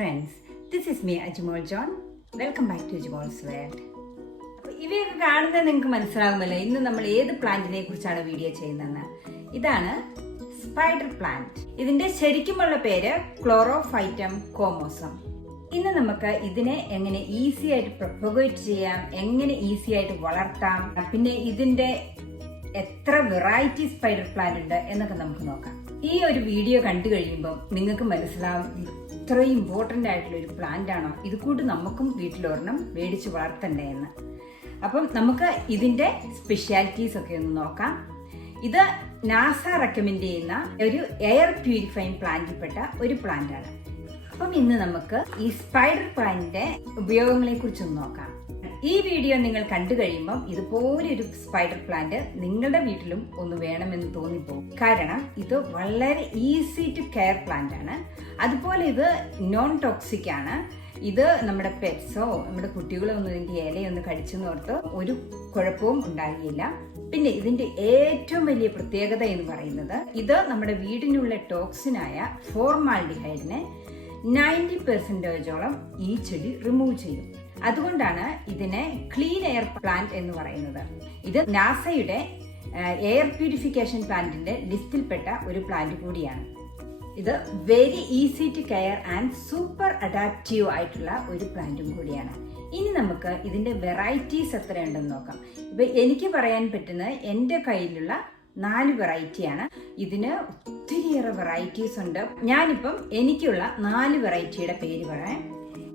friends, this is me Ajmal John. Welcome back to Ajmal's World. ഇവയൊക്കെ കാണുന്നത് നിങ്ങൾക്ക് മനസ്സിലാകുമല്ലോ ഇന്ന് നമ്മൾ ഏത് പ്ലാന്റിനെ കുറിച്ചാണ് വീഡിയോ ചെയ്യുന്നതെന്ന്. ഇതാണ് സ്പൈഡർ പ്ലാന്റ്. ഇതിന്റെ ശരിക്കുമുള്ള പേര് ക്ലോറോഫൈറ്റം കോമോസം. ഇന്ന് നമുക്ക് ഇതിനെ എങ്ങനെ ഈസി ആയിട്ട് പ്രൊപ്പഗേറ്റ് ചെയ്യാം, എങ്ങനെ ഈസി ആയിട്ട് വളർത്താം, പിന്നെ ഇതിന്റെ എത്ര വെറൈറ്റി സ്പൈഡർ പ്ലാന്റ് ഉണ്ട് എന്നൊക്കെ നമുക്ക് നോക്കാം. ഈ ഒരു വീഡിയോ കണ്ടു കഴിയുമ്പോൾ നിങ്ങൾക്ക് മനസ്സിലാവും ഇത്രയും ഇമ്പോർട്ടന്റ് ആയിട്ടുള്ള ഒരു പ്ലാന്റ് ആണോ, ഇത് കൂടി നമുക്കും വീട്ടിലൊരെണ്ണം മേടിച്ച് വളർത്തണ്ടേ എന്ന്. അപ്പം നമുക്ക് ഇതിന്റെ സ്പെഷ്യാലിറ്റീസ് ഒക്കെ ഒന്ന് നോക്കാം. ഇത് നാസ റെക്കമെൻഡ് ചെയ്യുന്ന ഒരു എയർ പ്യൂരിഫൈങ് പ്ലാന്റിൽപ്പെട്ട ഒരു പ്ലാന്റ് ആണ്. അപ്പം ഇന്ന് നമുക്ക് ഈ സ്പൈഡർ പ്ലാന്റിന്റെ ഉപയോഗങ്ങളെ കുറിച്ചൊന്ന് നോക്കാം. ഈ വീഡിയോ നിങ്ങൾ കണ്ടു കഴിയുമ്പം ഇതുപോലൊരു സ്പൈഡർ പ്ലാന്റ് നിങ്ങളുടെ വീട്ടിലും ഒന്ന് വേണമെന്ന് തോന്നിപ്പോകും. കാരണം ഇത് വളരെ ഈസി ടു കെയർ പ്ലാന്റ് ആണ്. അതുപോലെ ഇത് നോൺ ടോക്സിക് ആണ്. ഇത് നമ്മുടെ പെറ്റ്സോ നമ്മുടെ കുട്ടികളോ ഒന്നും ഇതിന്റെ ഇലയൊന്ന് കടിച്ചെന്ന് ഓർത്ത് ഒരു കുഴപ്പവും ഉണ്ടാകില്ല. പിന്നെ ഇതിന്റെ ഏറ്റവും വലിയ പ്രത്യേകത എന്ന് പറയുന്നത് ഇത് വീടിനുള്ള ടോക്സിനായ ഫോർമാൽഡിഹൈഡിനെ 90% ഈ ചെടി റിമൂവ് ചെയ്യും. അതുകൊണ്ടാണ് ഇതിനെ ക്ലീൻ എയർ പ്ലാന്റ് എന്ന് പറയുന്നത്. ഇത് നാസയുടെ എയർ പ്യൂരിഫിക്കേഷൻ പ്ലാന്റിന്റെ ലിസ്റ്റിൽപ്പെട്ട ഒരു പ്ലാന്റ് കൂടിയാണ്. ഇത് very easy to care and super adaptive ആയിട്ടുള്ള ഒരു പ്ലാന്റും കൂടിയാണ്. ഇനി നമുക്ക് ഇതിന്റെ വെറൈറ്റീസ് എത്രയുണ്ടെന്ന് നോക്കാം. ഇപ്പൊ എനിക്ക് പറയാൻ പറ്റുന്നത് എൻ്റെ കയ്യിലുള്ള 4 വെറൈറ്റിയാണ്. ഇതിന് ഒത്തിരിയേറെ വെറൈറ്റീസ് ഉണ്ട്. ഞാനിപ്പം എനിക്കുള്ള 4 വെറൈറ്റിയുടെ പേര് പറയാം.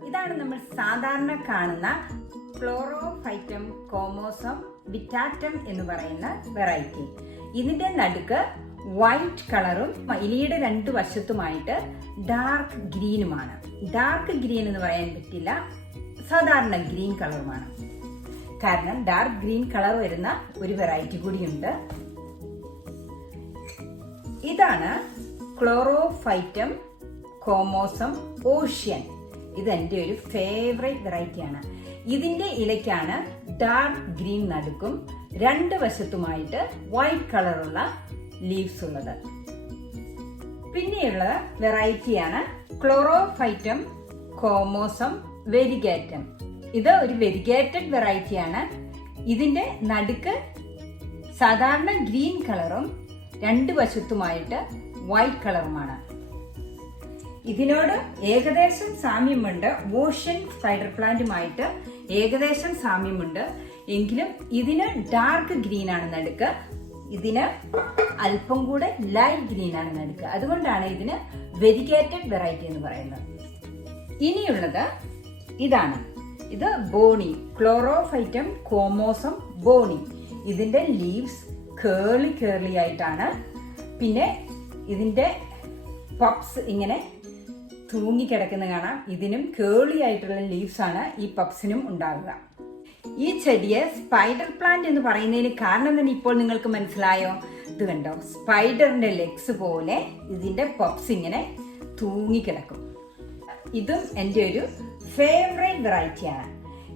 ഇതാണ് നമ്മൾ സാധാരണ കാണുന്ന ക്ലോറോഫൈറ്റം കോമോസം വിറ്റാറ്റം എന്ന് പറയുന്ന വെറൈറ്റി. ഇതിന്റെ നടുക്ക് വൈറ്റ് കളറും ഇലയുടെ 2 വശത്തുമായിട്ട് ഡാർക്ക് ഗ്രീനുമാണ്. ഡാർക്ക് ഗ്രീൻ എന്ന് പറയാൻ പറ്റില്ല, സാധാരണ ഗ്രീൻ കളറുമാണ്. കാരണം ഡാർക്ക് ഗ്രീൻ കളർ വരുന്ന ഒരു വെറൈറ്റി കൂടിയുണ്ട്. ഇതാണ് ക്ലോറോഫൈറ്റം കോമോസം ഓഷ്യൻ. ഇത് എൻ്റെ ഒരു ഫേവറേറ്റ് വെറൈറ്റിയാണ്. ഇതിന്റെ ഇലയ്ക്കാണ് ഡാർക്ക് ഗ്രീൻ നടുക്കും 2 വശത്തുമായിട്ട് വൈറ്റ് കളറുള്ള ലീവ്സ് ഉള്ളത്. പിന്നെയുള്ള വെറൈറ്റിയാണ് ക്ലോറോഫൈറ്റം കോമോസം വെരിഗേറ്റം. ഇത് ഒരു വെരിഗേറ്റഡ് വെറൈറ്റിയാണ്. ഇതിന്റെ നടുക്ക് സാധാരണ ഗ്രീൻ കളറും 2 വശത്തുമായിട്ട് വൈറ്റ് കളറുമാണ്. ഇതിനോട് ഏകദേശം സാമ്യമുണ്ട്. ഓഷ്യൻ സ്പൈഡർ പ്ലാന്റുമായിട്ട് ഏകദേശം സാമ്യമുണ്ട്. എങ്കിലും ഇതിന് ഡാർക്ക് ഗ്രീൻ ആണ് നടുക്ക്, ഇതിന് അല്പം കൂടെ ലൈറ്റ് ഗ്രീൻ ആണ് നടുക്ക്. അതുകൊണ്ടാണ് ഇതിന് വെരിഗേറ്റഡ് വെറൈറ്റി എന്ന് പറയുന്നത്. ഇനിയുള്ളത് ഇതാണ്. ഇത് ബോണി, ക്ലോറോഫൈറ്റം കോമോസം ബോണി. ഇതിന്റെ ലീവ്സ് കേർലി ആയിട്ടാണ്. പിന്നെ ഇതിന്റെ പപ്സ് ഇങ്ങനെ തൂങ്ങിക്കിടക്കുന്ന കാണാം. ഇതിനും കേർലി ആയിട്ടുള്ള ലീവ്സ് ആണ് ഈ പപ്സിനും ഉണ്ടാകുക. ഈ ചെടിയെ സ്പൈഡർ പ്ലാന്റ് എന്ന് പറയുന്നതിന് കാരണം തന്നെ ഇപ്പോൾ നിങ്ങൾക്ക് മനസ്സിലായോ? ഇത് കണ്ടോ, സ്പൈഡറിന്റെ ലെഗ്സ് പോലെ ഇതിന്റെ പപ്സ് ഇങ്ങനെ തൂങ്ങിക്കിടക്കും. ഇതും എൻ്റെ ഒരു ഫേവറേറ്റ് വെറൈറ്റിയാണ്.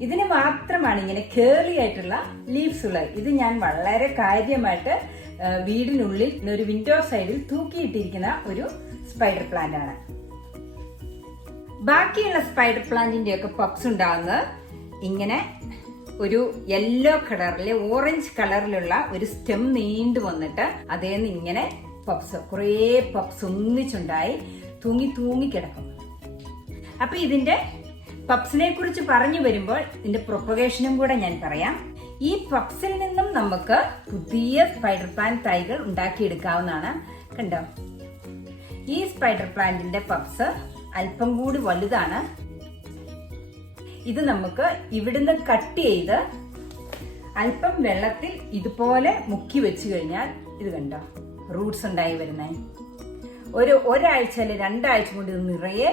ഇതിന് മാത്രമാണ് ഇങ്ങനെ കേർലി ആയിട്ടുള്ള ലീവ്സ് ഉള്ളത്. ഇത് ഞാൻ വളരെ കാര്യമായിട്ട് വീടിനുള്ളിൽ ഒരു വിൻഡോ സൈഡിൽ തൂക്കിയിട്ടിരിക്കുന്ന ഒരു സ്പൈഡർ പ്ലാന്റ് ആണ്. ബാക്കിയുള്ള സ്പൈഡർ പ്ലാന്റിന്റെ ഒക്കെ പപ്സ് ഉണ്ടാകുന്നത് ഇങ്ങനെ ഒരു യെല്ലോ കളറിലെ ഓറഞ്ച് കളറിലുള്ള ഒരു സ്റ്റെം നീണ്ടു വന്നിട്ട് അതേന്ന് ഇങ്ങനെ കുറേ പപ്സ് ഒന്നിച്ചുണ്ടായി തൂങ്ങി കിടക്കും. അപ്പൊ ഇതിന്റെ പപ്സിനെ കുറിച്ച് പറഞ്ഞു വരുമ്പോൾ ഇതിന്റെ പ്രൊപ്പഗേഷനും കൂടെ ഞാൻ പറയാം. ഈ പപ്സിൽ നിന്നും നമുക്ക് പുതിയ സ്പൈഡർ പ്ലാന്റ് തൈകൾ ഉണ്ടാക്കിയെടുക്കാവുന്നതാണ്. കണ്ടോ, ഈ സ്പൈഡർ പ്ലാന്റിന്റെ പപ്സ് അല്പം കൂടി വലുതാണ്. ഇത് നമുക്ക് ഇവിടുന്ന് കട്ട് ചെയ്ത് അല്പം വെള്ളത്തിൽ ഇതുപോലെ മുക്കി വെച്ച് കഴിഞ്ഞാൽ ഇത് കണ്ടോ റൂട്ട്സ് ഉണ്ടായി വരുന്നേ. ഒരാഴ്ച അല്ലെ 2 ആഴ്ച കൊണ്ട് ഇത് നിറയെ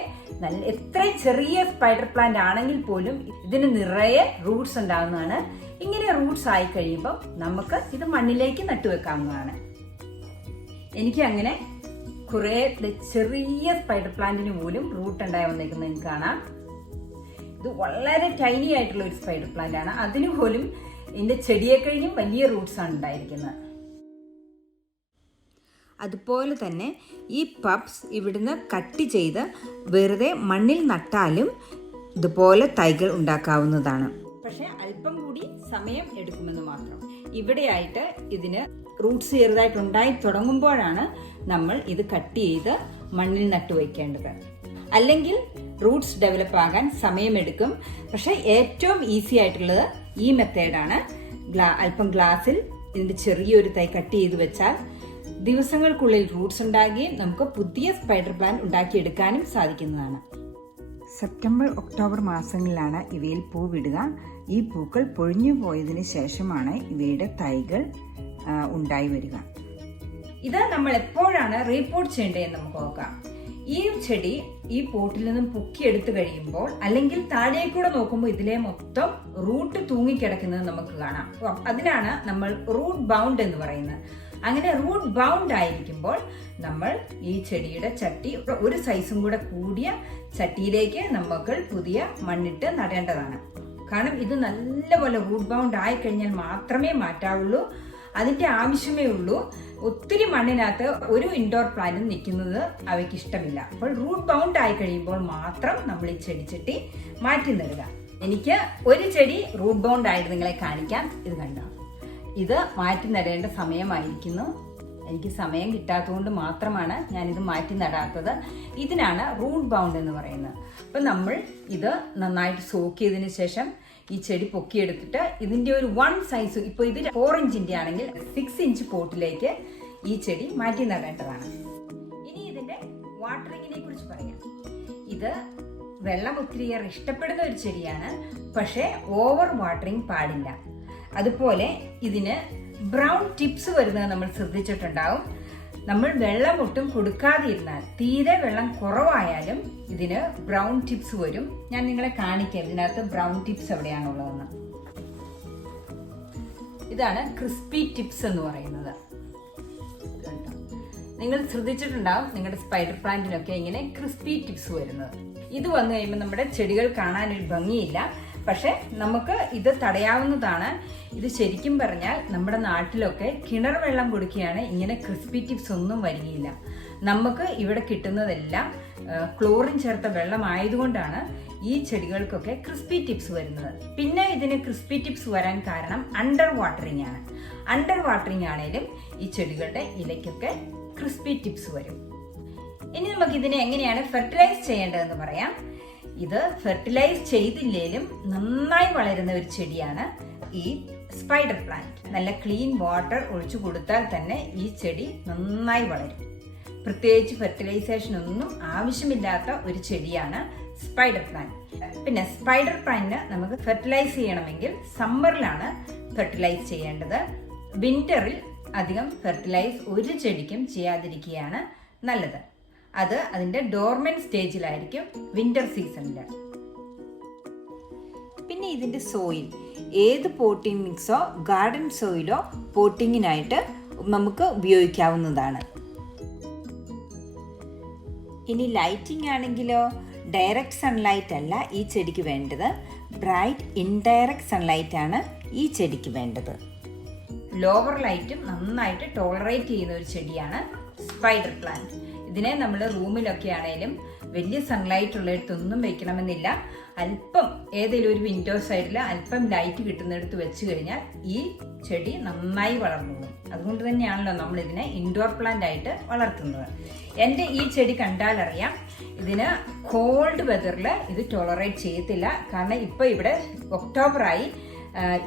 എത്ര ചെറിയ സ്പൈഡർ പ്ലാന്റ് ആണെങ്കിൽ പോലും ഇതിന് നിറയെ റൂട്ട്സ് ഉണ്ടാകുന്നതാണ്. ഇങ്ങനെ റൂട്ട്സ് ആയി കഴിയുമ്പോൾ നമുക്ക് ഇത് മണ്ണിലേക്ക് നട്ടുവെക്കാവുന്നതാണ്. എനിക്ക് അങ്ങനെ കുറെ ചെറിയ സ്പൈഡർ പ്ലാന്റിന് പോലും റൂട്ട് ഉണ്ടായി വന്നേക്കുന്നത് എനിക്ക് കാണാം. ഇത് വളരെ ടൈനി ആയിട്ടുള്ള ഒരു സ്പൈഡർ പ്ലാന്റ് ആണ്. അതിനു പോലും ഇതിന്റെ ചെടിയെ കഴിഞ്ഞും വലിയ റൂട്ട്സ് ആണ് ഉണ്ടായിരിക്കുന്നത്. അതുപോലെ തന്നെ ഈ പബ്സ് ഇവിടുന്ന് കട്ട് ചെയ്ത് വെറുതെ മണ്ണിൽ നട്ടാലും ഇതുപോലെ തൈകൾ ഉണ്ടാക്കാവുന്നതാണ്. പക്ഷെ അല്പം കൂടി സമയം എടുക്കുമെന്ന് മാത്രം. ഇവിടെയായിട്ട് ഇതിന് റൂട്ട്സ് ചെറുതായിട്ട് ഉണ്ടായി തുടങ്ങുമ്പോഴാണ് നമ്മൾ ഇത് കട്ട് ചെയ്ത് മണ്ണിൽ നട്ടുവയ്ക്കേണ്ടത്. അല്ലെങ്കിൽ റൂട്ട്സ് ഡെവലപ്പ് ആകാൻ സമയമെടുക്കും. പക്ഷെ ഏറ്റവും ഈസി ആയിട്ടുള്ളത് ഈ മെത്തേഡാണ്. അല്പം ഗ്ലാസ്സിൽ ഇതിന്റെ ചെറിയൊരു തൈ കട്ട് ചെയ്ത് വെച്ചാൽ ദിവസങ്ങൾക്കുള്ളിൽ റൂട്ട്സ് ഉണ്ടാകുകയും നമുക്ക് പുതിയ സ്പൈഡർ പ്ലാന്റ് ഉണ്ടാക്കിയെടുക്കാനും സാധിക്കുന്നതാണ്. സെപ്റ്റംബർ ഒക്ടോബർ മാസങ്ങളിലാണ് ഇവയിൽ പൂവിടുക. ഈ പൂക്കൾ പൊഴിഞ്ഞു പോയതിനു ശേഷമാണ് ഇവയുടെ തൈകൾ ഉണ്ടായി വരിക. ഇത് നമ്മൾ എപ്പോഴാണ് റീപോർട്ട് ചെയ്യേണ്ടതെന്ന് നമുക്ക് നോക്കാം. ഈ ചെടി ഈ പോട്ടിൽ നിന്നും പൊക്കിയെടുത്തു കഴിയുമ്പോൾ അല്ലെങ്കിൽ താഴേക്കൂടെ നോക്കുമ്പോൾ ഇതിലെ മൊത്തം റൂട്ട് തൂങ്ങിക്കിടക്കുന്നത് നമുക്ക് കാണാം. അതിനാണ് നമ്മൾ റൂട്ട് ബൗണ്ട് എന്ന് പറയുന്നത്. അങ്ങനെ റൂട്ട് ബൗണ്ട് ആയിരിക്കുമ്പോൾ നമ്മൾ ഈ ചെടിയുടെ ചട്ടി ഒരു സൈസും കൂടെ കൂടിയ ചട്ടിയിലേക്ക് നമുക്ക് പുതിയ മണ്ണിട്ട് നടേണ്ടതാണ്. കാരണം ഇത് നല്ലപോലെ റൂട്ട് ബൗണ്ട് ആയി കഴിഞ്ഞാൽ മാത്രമേ മാറ്റാവുള്ളൂ. അതിന്റെ ആവശ്യമേ ഉള്ളൂ. ഒത്തിരി മണ്ണിനകത്ത് ഒരു ഇൻഡോർ പ്ലാന്റും നിൽക്കുന്നത് അവയ്ക്ക് ഇഷ്ടമില്ല. അപ്പോൾ റൂട്ട് ബൗണ്ട് ആയി കഴിയുമ്പോൾ മാത്രം നമ്മൾ ഈ ചെടിച്ചട്ടി മാറ്റി നടുക. എനിക്ക് ഒരു ചെടി റൂട്ട് ബൗണ്ട് ആയിട്ട് നിങ്ങളെ കാണിക്കാം. ഇത് കണ്ടോ, ഇത് മാറ്റി നടേണ്ട സമയമായിരിക്കുന്നു. എനിക്ക് സമയം കിട്ടാത്തതുകൊണ്ട് മാത്രമാണ് ഞാനിത് മാറ്റി നടാത്തത്. ഇതിനാണ് റൂട്ട് ബൗണ്ട് എന്ന് പറയുന്നത്. അപ്പം നമ്മൾ ഇത് നന്നായിട്ട് സോക്ക് ചെയ്തതിന് ശേഷം ഈ ചെടി പൊക്കിയെടുത്തിട്ട് ഇതിന്റെ ഒരു 1 സൈസ്, ഇപ്പോൾ ഇത് 4 ഇഞ്ചിന്റെ ആണെങ്കിൽ 6 ഇഞ്ച് പോട്ടിലേക്ക് ഈ ചെടി മാറ്റി നടേണ്ടതാണ്. ഇനി ഇതിന്റെ വാട്ടറിങ്ങിനെ കുറിച്ച് പറയാം. ഇത് വെള്ളം ഒത്തിരിയേറെ ഇഷ്ടപ്പെടുന്ന ഒരു ചെടിയാണ്. പക്ഷേ ഓവർ വാട്ടറിങ് പാടില്ല. അതുപോലെ ഇതിന് ബ്രൗൺ ടിപ്സ് വരുന്നത് നമ്മൾ ശ്രദ്ധിച്ചിട്ടുണ്ടാവും. നമ്മൾ വെള്ളം ഒട്ടും കൊടുക്കാതെ ഇരുന്നാൽ, തീരെ വെള്ളം കുറവായാലും ഇതിന് ബ്രൗൺ ടിപ്സ് വരും. ഞാൻ നിങ്ങളെ കാണിക്കാം ഇതിനകത്ത് ബ്രൗൺ ടിപ്സ് എവിടെയാണുള്ളതെന്ന്. ഇതാണ് ക്രിസ്പി ടിപ്സ് എന്ന് പറയുന്നത്. നിങ്ങൾ ശ്രദ്ധിച്ചിട്ടുണ്ടാവും നിങ്ങളുടെ സ്പൈഡർ പ്ലാന്റിനൊക്കെ ഇങ്ങനെ ക്രിസ്പി ടിപ്സ് വരുന്നത്. ഇത് വന്നു കഴിയുമ്പോൾ നമ്മുടെ ചെടികൾ കാണാനൊരു ഭംഗിയില്ല. പക്ഷെ നമുക്ക് ഇത് തടയാവുന്നതാണ്. ഇത് ശരിക്കും പറഞ്ഞാൽ നമ്മുടെ നാട്ടിലൊക്കെ കിണർ വെള്ളം കൊടുക്കുകയാണ് ഇങ്ങനെ ക്രിസ്പി ടിപ്സ് ഒന്നും വരികയില്ല. നമുക്ക് ഇവിടെ കിട്ടുന്നതെല്ലാം ക്ലോറിൻ ചേർത്ത വെള്ളം ആയതുകൊണ്ടാണ് ഈ ചെടികൾക്കൊക്കെ ക്രിസ്പി ടിപ്സ് വരുന്നത്. പിന്നെ ഇതിന് ക്രിസ്പി ടിപ്സ് വരാൻ കാരണം അണ്ടർ വാട്ടറിംഗ് ആണ്. അണ്ടർ വാട്ടറിംഗ് ആണെങ്കിലും ഈ ചെടികളുടെ ഇലയ്ക്കൊക്കെ ക്രിസ്പി ടിപ്സ് വരും. ഇനി നമുക്ക് ഇതിനെ എങ്ങനെയാണ് ഫെർട്ടിലൈസ് ചെയ്യേണ്ടതെന്ന് പറയാം. ഇത് ഫെർട്ടിലൈസ് ചെയ്തില്ലേലും നന്നായി വളരുന്ന ഒരു ചെടിയാണ് ഈ സ്പൈഡർ പ്ലാന്റ്. നല്ല ക്ലീൻ വാട്ടർ ഒഴിച്ചു കൊടുത്താൽ തന്നെ ഈ ചെടി നന്നായി വളരും. പ്രത്യേകിച്ച് ഫെർട്ടിലൈസേഷൻ ഒന്നും ആവശ്യമില്ലാത്ത ഒരു ചെടിയാണ് സ്പൈഡർ പ്ലാന്റ്. പിന്നെ സ്പൈഡർ പ്ലാന്റിന് നമുക്ക് ഫെർട്ടിലൈസ് ചെയ്യണമെങ്കിൽ സമ്മറിലാണ് ഫെർട്ടിലൈസ് ചെയ്യേണ്ടത്. വിന്ററിൽ അധികം ഫെർട്ടിലൈസ് ഒരു ചെടിക്കും ചെയ്യാതിരിക്കുകയാണ് നല്ലത്. അത് അതിന്റെ ഡോർമെന്റ് സ്റ്റേജിലായിരിക്കും വിന്റർ സീസണിൽ. പിന്നെ ഇതിന്റെ സോയിൽ ഏത് പോട്ടിംഗ് മിക്സോ ഗാർഡൻ സോയിലോ പോട്ടിങ്ങിനായിട്ട് നമുക്ക് ഉപയോഗിക്കാവുന്നതാണ്. ഇനി ലൈറ്റിംഗ് ആണെങ്കിലോ ഡയറക്റ്റ് സൺലൈറ്റ് അല്ല ഈ ചെടിക്ക് വേണ്ടത്, ബ്രൈറ്റ് ഇൻഡയറക്റ്റ് സൺലൈറ്റ് ആണ് ഈ ചെടിക്ക് വേണ്ടത്. ലോവർ ലൈറ്റും നന്നായിട്ട് ടോളറേറ്റ് ചെയ്യുന്ന ഒരു ചെടിയാണ് സ്പൈഡർ പ്ലാന്റ്. ഇതിനെ നമ്മൾ റൂമിലൊക്കെ ആണെങ്കിലും വലിയ സൺലൈറ്റ് ഉള്ളിടത്തൊന്നും വെക്കണമെന്നില്ല. അല്പം ഏതെങ്കിലും ഒരു വിൻഡോ സൈഡിൽ അല്പം ലൈറ്റ് കിട്ടുന്നിടത്ത് വെച്ച് കഴിഞ്ഞാൽ ഈ ചെടി നന്നായി വളർന്നോളും. അതുകൊണ്ട് തന്നെയാണല്ലോ നമ്മൾ ഇതിനെ ഇൻഡോർ പ്ലാന്റ് ആയിട്ട് വളർത്തുന്നത്. എൻ്റെ ഈ ചെടി കണ്ടാൽ അറിയാം ഇതിന് കോൾഡ് വെതറിൽ ഇത് ടോളറേറ്റ് ചെയ്യത്തില്ല. കാരണം ഇപ്പോൾ ഇവിടെ ഒക്ടോബറായി,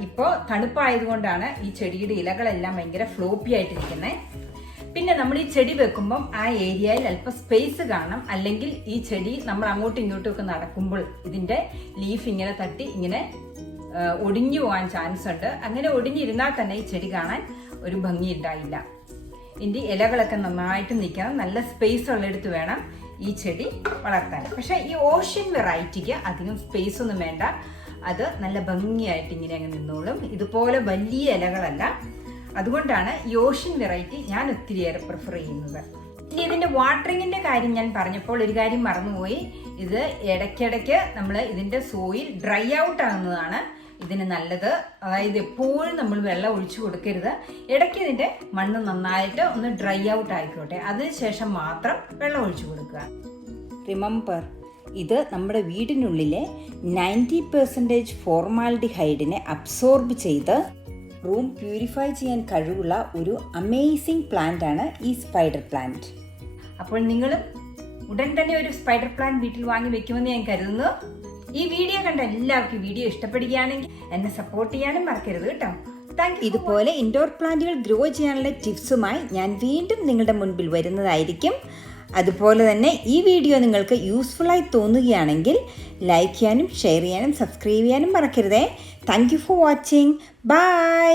ഇപ്പോൾ തണുപ്പായതുകൊണ്ടാണ് ഈ ചെടിയുടെ ഇലകളെല്ലാം ഭയങ്കര ഫ്ലോപ്പി ആയിട്ടിരിക്കുന്നത്. പിന്നെ നമ്മൾ ഈ ചെടി വെക്കുമ്പം ആ ഏരിയയിൽ അല്പം സ്പേസ് കാണണം. അല്ലെങ്കിൽ ഈ ചെടി നമ്മൾ അങ്ങോട്ടും ഇങ്ങോട്ടും ഒക്കെ നടക്കുമ്പോൾ ഇതിന്റെ ലീഫ് ഇങ്ങനെ തട്ടി ഇങ്ങനെ ഒടിഞ്ഞു പോകാൻ ചാൻസ് ഉണ്ട്. അങ്ങനെ ഒടിഞ്ഞിരുന്നാൽ തന്നെ ഈ ചെടി കാണാൻ ഒരു ഭംഗി ഉണ്ടായില്ല. ഇതിന്റെ ഇലകളൊക്കെ നന്നായിട്ട് നിൽക്കണം. നല്ല സ്പേസ് ഉള്ളിടത്ത് വേണം ഈ ചെടി വളർത്താൻ. പക്ഷെ ഈ ഓഷ്യൻ വെറൈറ്റിക്ക് അധികം സ്പേസ് ഒന്നും വേണ്ട. അത് നല്ല ഭംഗിയായിട്ട് ഇങ്ങനെ അങ്ങ് നിന്നോളും. ഇതുപോലെ വലിയ ഇലകളല്ല. അതുകൊണ്ടാണ് ഈ ഓഷ്യൻ വെറൈറ്റി ഞാൻ ഒത്തിരിയേറെ പ്രിഫർ ചെയ്യുന്നത്. ഇനി ഇതിന്റെ വാട്ടറിങ്ങിന്റെ കാര്യം ഞാൻ പറഞ്ഞപ്പോൾ ഒരു കാര്യം മറന്നുപോയി. ഇത് ഇടയ്ക്കിടയ്ക്ക് നമ്മൾ ഇതിന്റെ സോയിൽ ഡ്രൈ ഔട്ട് ആകുന്നതാണ്. ഇതിന് നല്ലത്. അതായത് എപ്പോഴും നമ്മൾ വെള്ളം ഒഴിച്ചു കൊടുക്കരുത്. ഇടയ്ക്ക് ഇതിൻ്റെ മണ്ണ് നന്നായിട്ട് ഒന്ന് ഡ്രൈ ഔട്ട് ആയിക്കോട്ടെ, അതിനുശേഷം മാത്രം വെള്ളം ഒഴിച്ചു കൊടുക്കുക. റിമെമ്പർ, ഇത് നമ്മുടെ വീടിനുള്ളിലെ 90% ഫോർമാൽഡിഹൈഡിനെ അബ്സോർബ് ചെയ്ത് റൂം പ്യൂരിഫൈ ചെയ്യാൻ കഴിവുള്ള ഒരു അമേസിംഗ് പ്ലാന്റ് ആണ് ഈ സ്പൈഡർ പ്ലാന്റ്. അപ്പോൾ നിങ്ങളും ഉടൻ തന്നെ ഒരു സ്പൈഡർ പ്ലാന്റ് വീട്ടിൽ വാങ്ങി വെക്കുമെന്ന് ഞാൻ കരുതുന്നു. ഈ വീഡിയോ കണ്ട എല്ലാവർക്കും വീഡിയോ ഇഷ്ടപ്പെടുകയാണെങ്കിൽ എന്നെ സപ്പോർട്ട് ചെയ്യാനും മറക്കരുത് കേട്ടോ. ഇതുപോലെ ഇൻഡോർ പ്ലാന്റുകൾ ഗ്രോ ചെയ്യാനുള്ള ടിപ്സുമായി ഞാൻ വീണ്ടും നിങ്ങളുടെ മുൻപിൽ വരുന്നതായിരിക്കും. അതുപോലെ തന്നെ ഈ വീഡിയോ നിങ്ങൾക്ക് യൂസ്ഫുള്ളായി തോന്നുകയാണെങ്കിൽ ലൈക്ക് ചെയ്യാനും ഷെയർ ചെയ്യാനും സബ്സ്ക്രൈബ് ചെയ്യാനും മറക്കരുതേ. Thank you for watching. By.